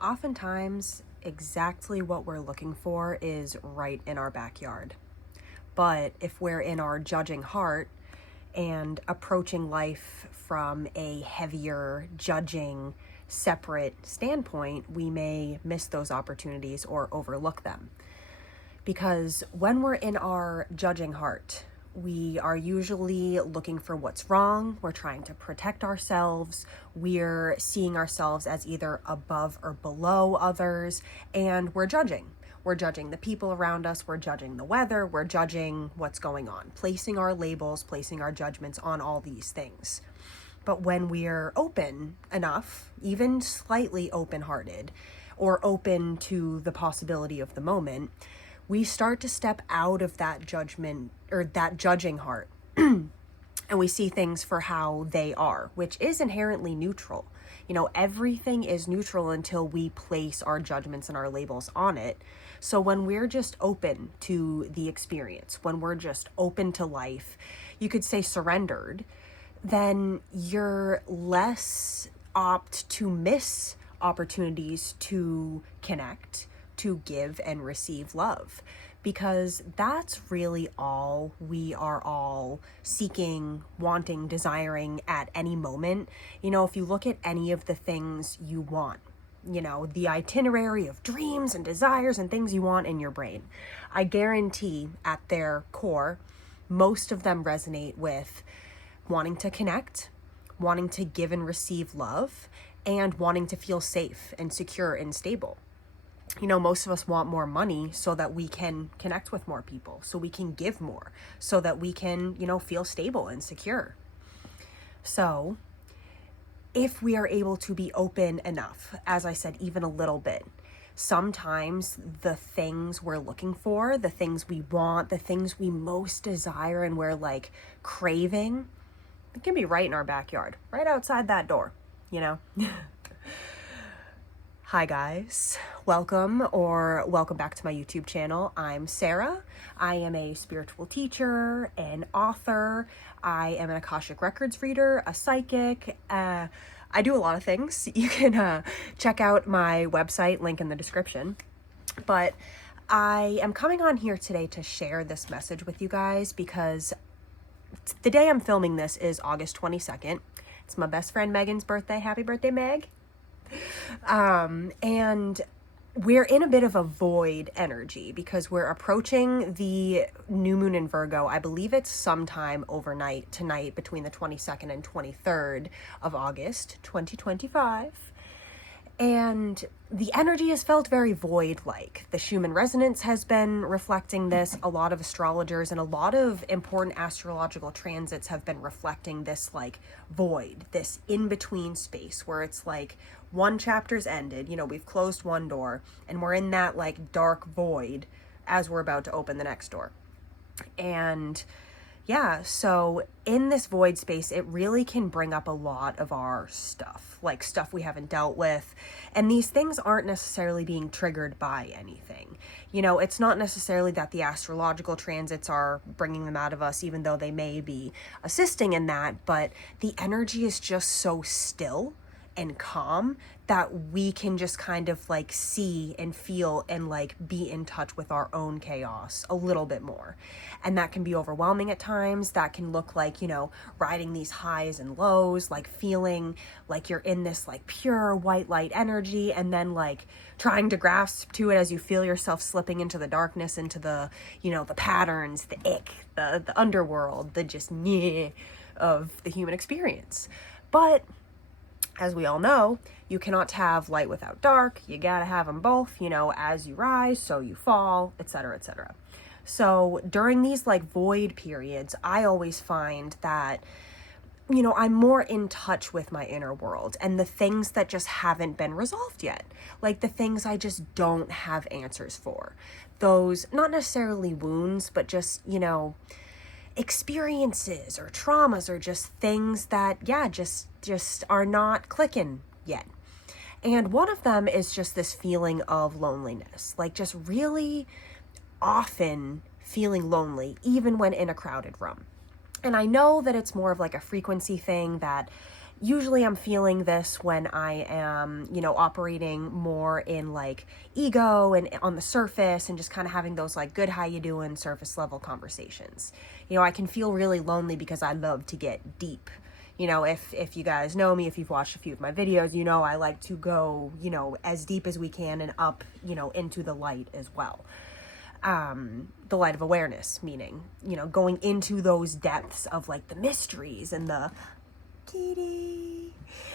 Oftentimes, exactly what we're looking for is right in our backyard. But if we're in our judging heart and approaching life from a heavier, judging, separate standpoint, we may miss those opportunities or overlook them. Because when we're in our judging heart, we are usually looking for what's wrong. We're trying to protect ourselves. We're seeing ourselves as either above or below others, and we're judging. We're judging the people around us. We're judging the weather. We're judging what's going on, placing our labels, placing our judgments on all these things. But when we're open enough, even slightly open-hearted, or open to the possibility of the moment, we start to step out of that judgment or that judging heart and we see things for how they are, which is inherently neutral. Everything is neutral until we place our judgments and our labels on it. So when we're just open to the experience, when we're just open to life, you could say surrendered, then you're less apt to miss opportunities to connect, to give and receive love, because that's really all we are all seeking, wanting, desiring at any moment. If you look at any of the things you want, the itinerary of dreams and desires and things you want in your brain, I guarantee at their core, most of them resonate with wanting to connect, wanting to give and receive love, and wanting to feel safe and secure and stable. Most of us want more money so that we can connect with more people, so we can give more, so that we can, feel stable and secure. So if we are able to be open enough, as I said, even a little bit, sometimes the things we're looking for, the things we want, the things we most desire and we're like craving, it can be right in our backyard, right outside that door, Hi guys, welcome back to my YouTube channel. I'm Sarah. I am a spiritual teacher, an author. I am an Akashic Records reader, a psychic. I do a lot of things. You can check out my website, link in the description. But I am coming on here today to share this message with you guys because the day I'm filming this is August 22nd. It's my best friend Megan's birthday. Happy birthday, Meg. And we're in a bit of a void energy because we're approaching the new moon in Virgo. I believe it's sometime overnight tonight between the 22nd and 23rd of August, 2025. And the energy is felt very void-like. The Schumann resonance has been reflecting this. A lot of astrologers and a lot of important astrological transits have been reflecting this like void, this in-between space where it's like one chapter's ended, we've closed one door and we're in that like dark void as we're about to open the next door. And yeah, so in this void space, it really can bring up a lot of our stuff, like stuff we haven't dealt with. And these things aren't necessarily being triggered by anything. It's not necessarily that the astrological transits are bringing them out of us, even though they may be assisting in that. But the energy is just so still and calm that we can just kind of like see and feel and like be in touch with our own chaos a little bit more. And that can be overwhelming at times. That can look like, riding these highs and lows, like feeling like you're in this like pure white light energy and then like trying to grasp to it as you feel yourself slipping into the darkness, into the, the patterns, the ick, the underworld, the just of the human experience. But as we all know, you cannot have light without dark. You gotta have them both, as you rise, so you fall, etc., etc. So during these like void periods, I always find that, I'm more in touch with my inner world and the things that just haven't been resolved yet. Like the things I just don't have answers for. Those, not necessarily wounds, but just, experiences or traumas or just things that just are not clicking yet. And one of them is just this feeling of loneliness, like just really often feeling lonely even when in a crowded room. And I know that it's more of like a frequency thing that usually I'm feeling this when I am, operating more in like ego and on the surface and just kind of having those like good, how you doing, surface level conversations. I can feel really lonely because I love to get deep. If you guys know me, if you've watched a few of my videos, I like to go, as deep as we can and up, into the light as well. The light of awareness, meaning, going into those depths of like the mysteries and the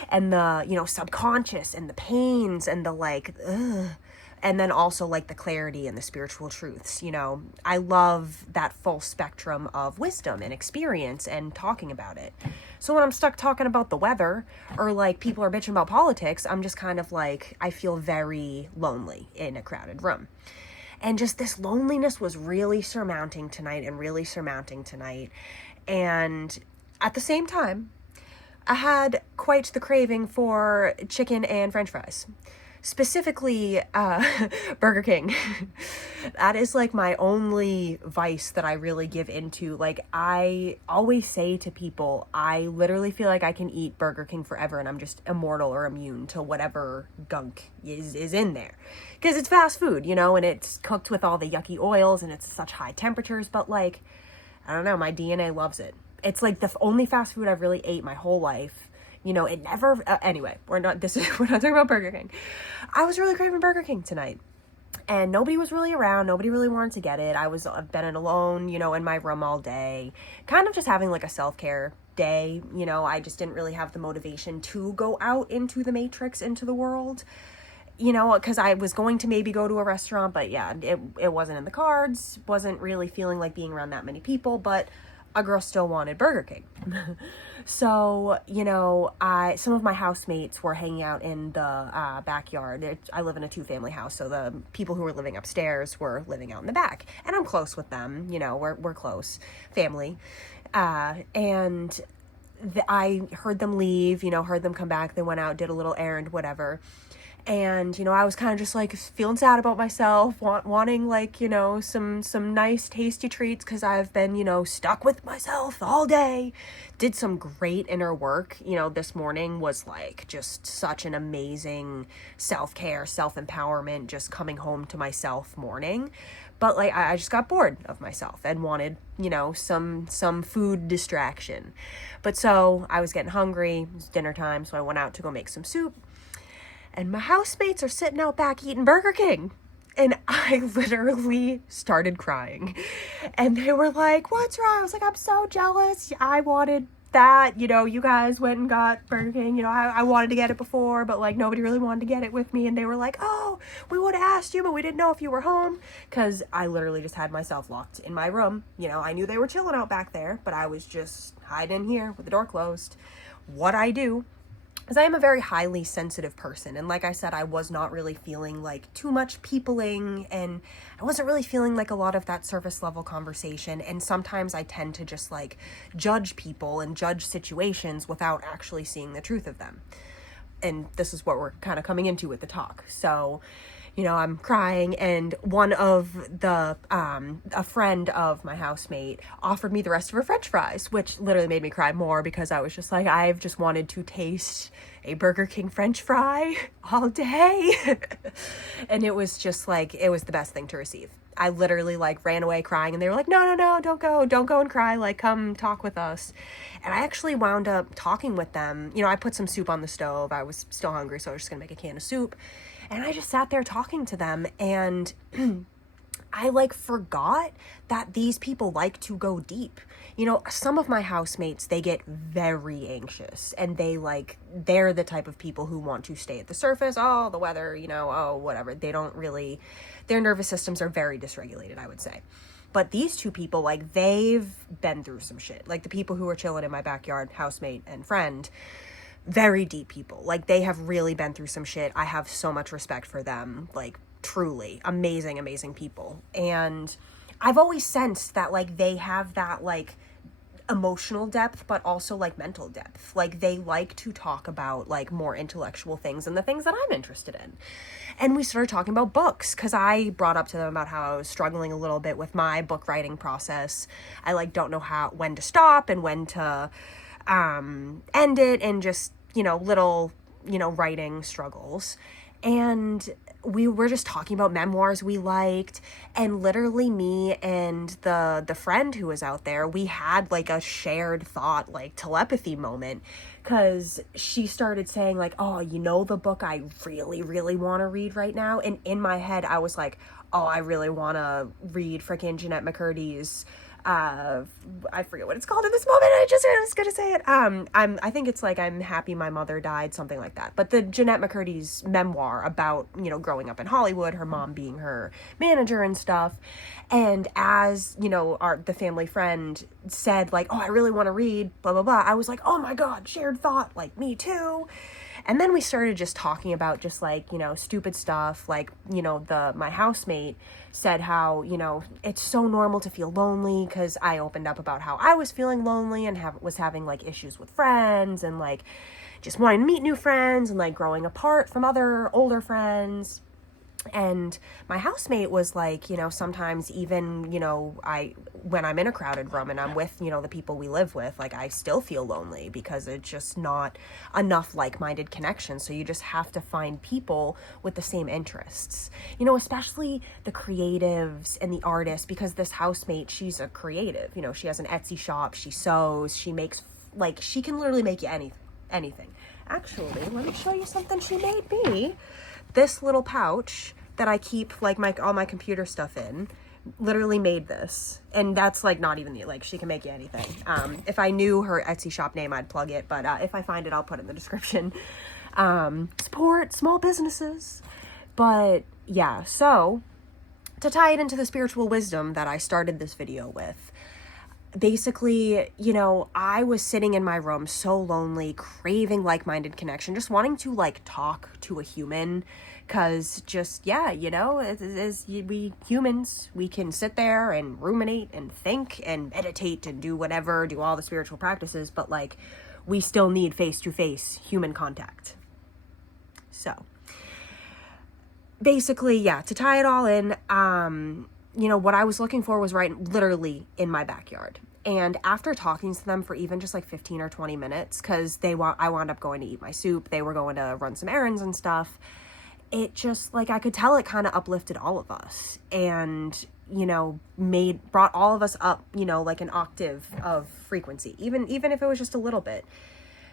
and the, subconscious and the pains and the like, ugh. And then also like the clarity and the spiritual truths. I love that full spectrum of wisdom and experience and talking about it. So when I'm stuck talking about the weather or like people are bitching about politics, I'm just kind of like, I feel very lonely in a crowded room. And just this loneliness was really surmounting tonight. And at the same time, I had quite the craving for chicken and French fries. Specifically, Burger King. That is like my only vice that I really give into. Like, I always say to people, I literally feel like I can eat Burger King forever and I'm just immortal or immune to whatever gunk is in there. Because it's fast food, and it's cooked with all the yucky oils and it's such high temperatures, but like, I don't know, my DNA loves it. It's like the only fast food I've really ate my whole life. It never, anyway, we're not talking about Burger King. I was really craving Burger King tonight and nobody was really around. Nobody really wanted to get it. I've been alone, in my room all day, kind of just having like a self-care day. I just didn't really have the motivation to go out into the matrix, into the world, because I was going to maybe go to a restaurant, but yeah, it wasn't in the cards, wasn't really feeling like being around that many people, but a girl still wanted Burger King. So, some of my housemates were hanging out in the backyard. I live in a 2-family house, so the people who were living upstairs were living out in the back. And I'm close with them, we're close family. And I heard them leave, heard them come back. They went out, did a little errand, whatever. And, I was kind of just like feeling sad about myself, wanting like, some nice tasty treats because I've been, stuck with myself all day. Did some great inner work. This morning was like just such an amazing self-care, self-empowerment, just coming home to myself morning. But like, I just got bored of myself and wanted, some food distraction. But so I was getting hungry, it was dinner time. So I went out to go make some soup. And my housemates are sitting out back eating Burger King. And I literally started crying. And they were like, what's wrong? I was like, I'm so jealous. I wanted that. You guys went and got Burger King. I wanted to get it before, but like nobody really wanted to get it with me. And they were like, oh, we would have asked you, but we didn't know if you were home. Because I literally just had myself locked in my room. I knew they were chilling out back there, but I was just hiding in here with the door closed. What I do, because I am a very highly sensitive person. And like I said, I was not really feeling like too much peopling, and I wasn't really feeling like a lot of that surface level conversation. And sometimes I tend to just like judge people and judge situations without actually seeing the truth of them. And this is what we're kind of coming into with the talk. So, I'm crying, and one of the, a friend of my housemate offered me the rest of her French fries, which literally made me cry more because I was just like, I've just wanted to taste a Burger King French fry all day. And it was just like, it was the best thing to receive. I literally like ran away crying, and they were like, no, don't go and cry. Like, come talk with us. And I actually wound up talking with them. I put some soup on the stove. I was still hungry, so I was just gonna make a can of soup. And I just sat there talking to them, and I like forgot that these people like to go deep. Some of my housemates, they get very anxious, and they're the type of people who want to stay at the surface. Oh, the weather, oh, whatever. They don't really, their nervous systems are very dysregulated, I would say. But these two people, like, they've been through some shit. Like the people who were chilling in my backyard, housemate and friend, very deep people. Like, they have really been through some shit. I have so much respect for them. Like, truly amazing people. And I've always sensed that like they have that like emotional depth, but also like mental depth. Like, they like to talk about like more intellectual things and the things that I'm interested in. And we started talking about books, because I brought up to them about how I was struggling a little bit with my book writing process. I like don't know when to stop and when to end it, and just little, writing struggles. And we were just talking about memoirs we liked, and literally me and the friend who was out there, we had like a shared thought, like telepathy moment, because she started saying like, oh, the book I really, really want to read right now. And in my head, I was like, oh, I really want to read frickin' Jeanette McCurdy's, I forget what it's called in this moment. I was gonna say it. I think it's like I'm Happy My Mother Died, something like that. But the Jeanette McCurdy's memoir about, growing up in Hollywood, her mom being her manager and stuff. And as, the family friend said like, oh, I really want to read, blah, blah, blah. I was like, oh my God, shared thought, like me too. And then we started just talking about just like, stupid stuff. Like, my housemate said how, it's so normal to feel lonely, because I opened up about how I was feeling lonely and was having like issues with friends and like just wanting to meet new friends and like growing apart from other older friends. And my housemate was like, sometimes even, when I'm in a crowded room and I'm with, the people we live with, like I still feel lonely because it's just not enough like-minded connections. So you just have to find people with the same interests, especially the creatives and the artists, because this housemate, she's a creative, she has an Etsy shop, she sews, she makes, like, she can literally make you anything. Actually, let me show you something she made me. This little pouch that I keep like all my computer stuff in, literally made this. And that's like not even like, she can make you anything. If I knew her Etsy shop name, I'd plug it, but if I find it, I'll put it in the description. Support small businesses. But yeah, so to tie it into the spiritual wisdom that I started this video with, basically, I was sitting in my room so lonely, craving like-minded connection, just wanting to like talk to a human, because just, we humans, we can sit there and ruminate and think and meditate and do whatever, do all the spiritual practices, but like we still need face-to-face human contact. So basically, yeah, to tie it all in, what I was looking for was literally in my backyard. And after talking to them for even just like 15 or 20 minutes, because I wound up going to eat my soup, they were going to run some errands and stuff, it just, like, I could tell it kind of uplifted all of us and, brought all of us up, like an octave of frequency, even if it was just a little bit.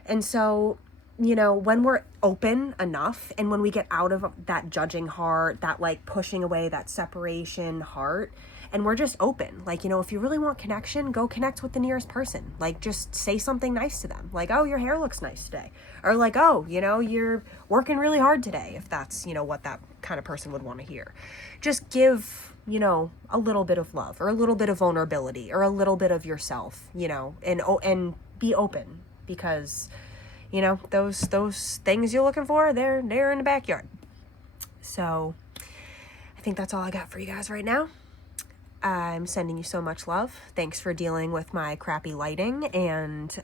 And so, when we're open enough and when we get out of that judging heart, that like pushing away, that separation heart, and we're just open, like, if you really want connection, go connect with the nearest person. Like, just say something nice to them. Like, oh, your hair looks nice today. Or like, oh, you're working really hard today, if that's, what that kind of person would want to hear. Just give, a little bit of love or a little bit of vulnerability or a little bit of yourself, and be open, because those things you're looking for, they're in the backyard. So I think that's all I got for you guys right now. I'm sending you so much love. Thanks for dealing with my crappy lighting and,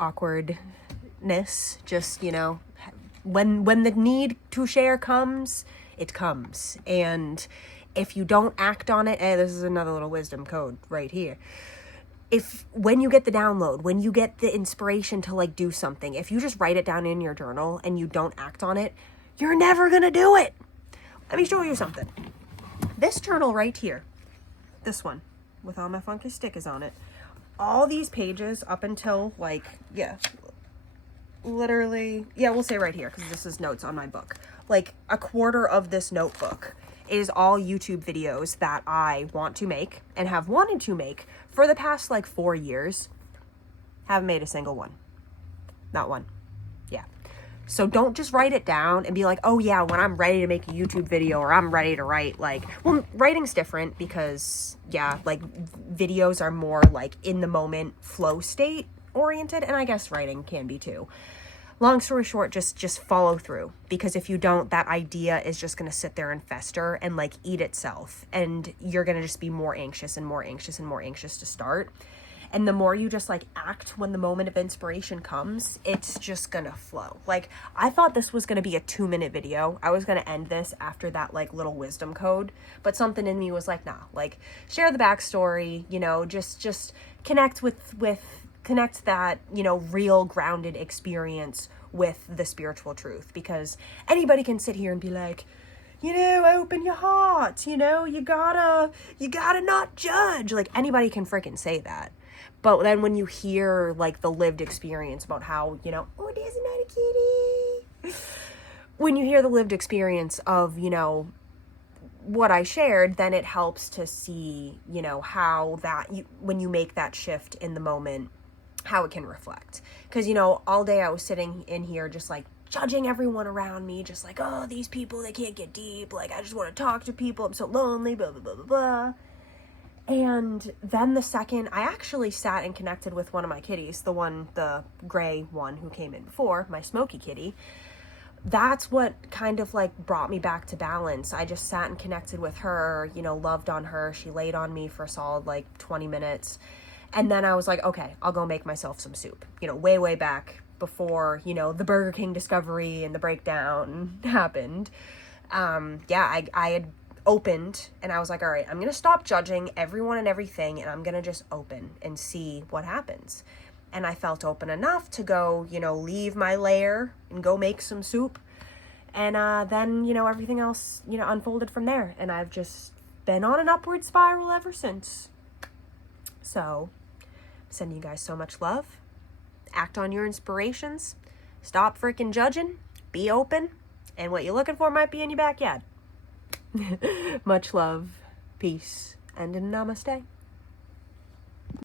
awkwardness. Just, when the need to share comes, it comes. And if you don't act on it, this is another little wisdom code right here. When you get the download, when you get the inspiration to like do something, if you just write it down in your journal and you don't act on it, you're never gonna do it. Let me show you something. This journal right here, this one with all my funky stickers on it, all these pages up until like, literally, we'll say right here, because this is notes on my book, like a quarter of this notebook is all YouTube videos that I want to make and have wanted to make for the past like 4 years. Haven't made a single one. Not one. Yeah. So don't just write it down and be like, oh yeah, when I'm ready to make a YouTube video or I'm ready to write, like, well, writing's different because, like videos are more like in the moment flow state oriented, and I guess writing can be too. Long story short, just follow through, because if you don't, that idea is just going to sit there and fester and like eat itself, and you're going to just be more anxious and more anxious and more anxious to start. And the more you just like act when the moment of inspiration comes, it's just gonna flow. Like, I thought this was gonna be a 2-minute video. I was gonna end this after that like little wisdom code, but something in me was like, nah, like share the backstory, just connect with connect that, real grounded experience with the spiritual truth, because anybody can sit here and be like, open your heart, you gotta not judge. Like, anybody can freaking say that. But then when you hear, like, the lived experience about how, oh, there's another kitty. When you hear the lived experience of, what I shared, then it helps to see, how that, when you make that shift in the moment, how it can reflect. Because, all day I was sitting in here just, like, judging everyone around me, just like, oh, these people, they can't get deep, like, I just want to talk to people, I'm so lonely, blah, blah, blah, blah, blah. And then the second I actually sat and connected with one of my kitties, the gray one who came in before, my smoky kitty, that's what kind of like brought me back to balance. I just sat and connected with her, loved on her. She laid on me for a solid like 20 minutes. And then I was like, okay, I'll go make myself some soup, way back before, the Burger King discovery and the breakdown happened. I had opened and I was like, all right, I'm going to stop judging everyone and everything, and I'm going to just open and see what happens. And I felt open enough to go, leave my lair and go make some soup. And then, everything else, unfolded from there. And I've just been on an upward spiral ever since. So, sending you guys so much love. Act on your inspirations. Stop freaking judging. Be open. And what you're looking for might be in your backyard. Much love, peace, and namaste.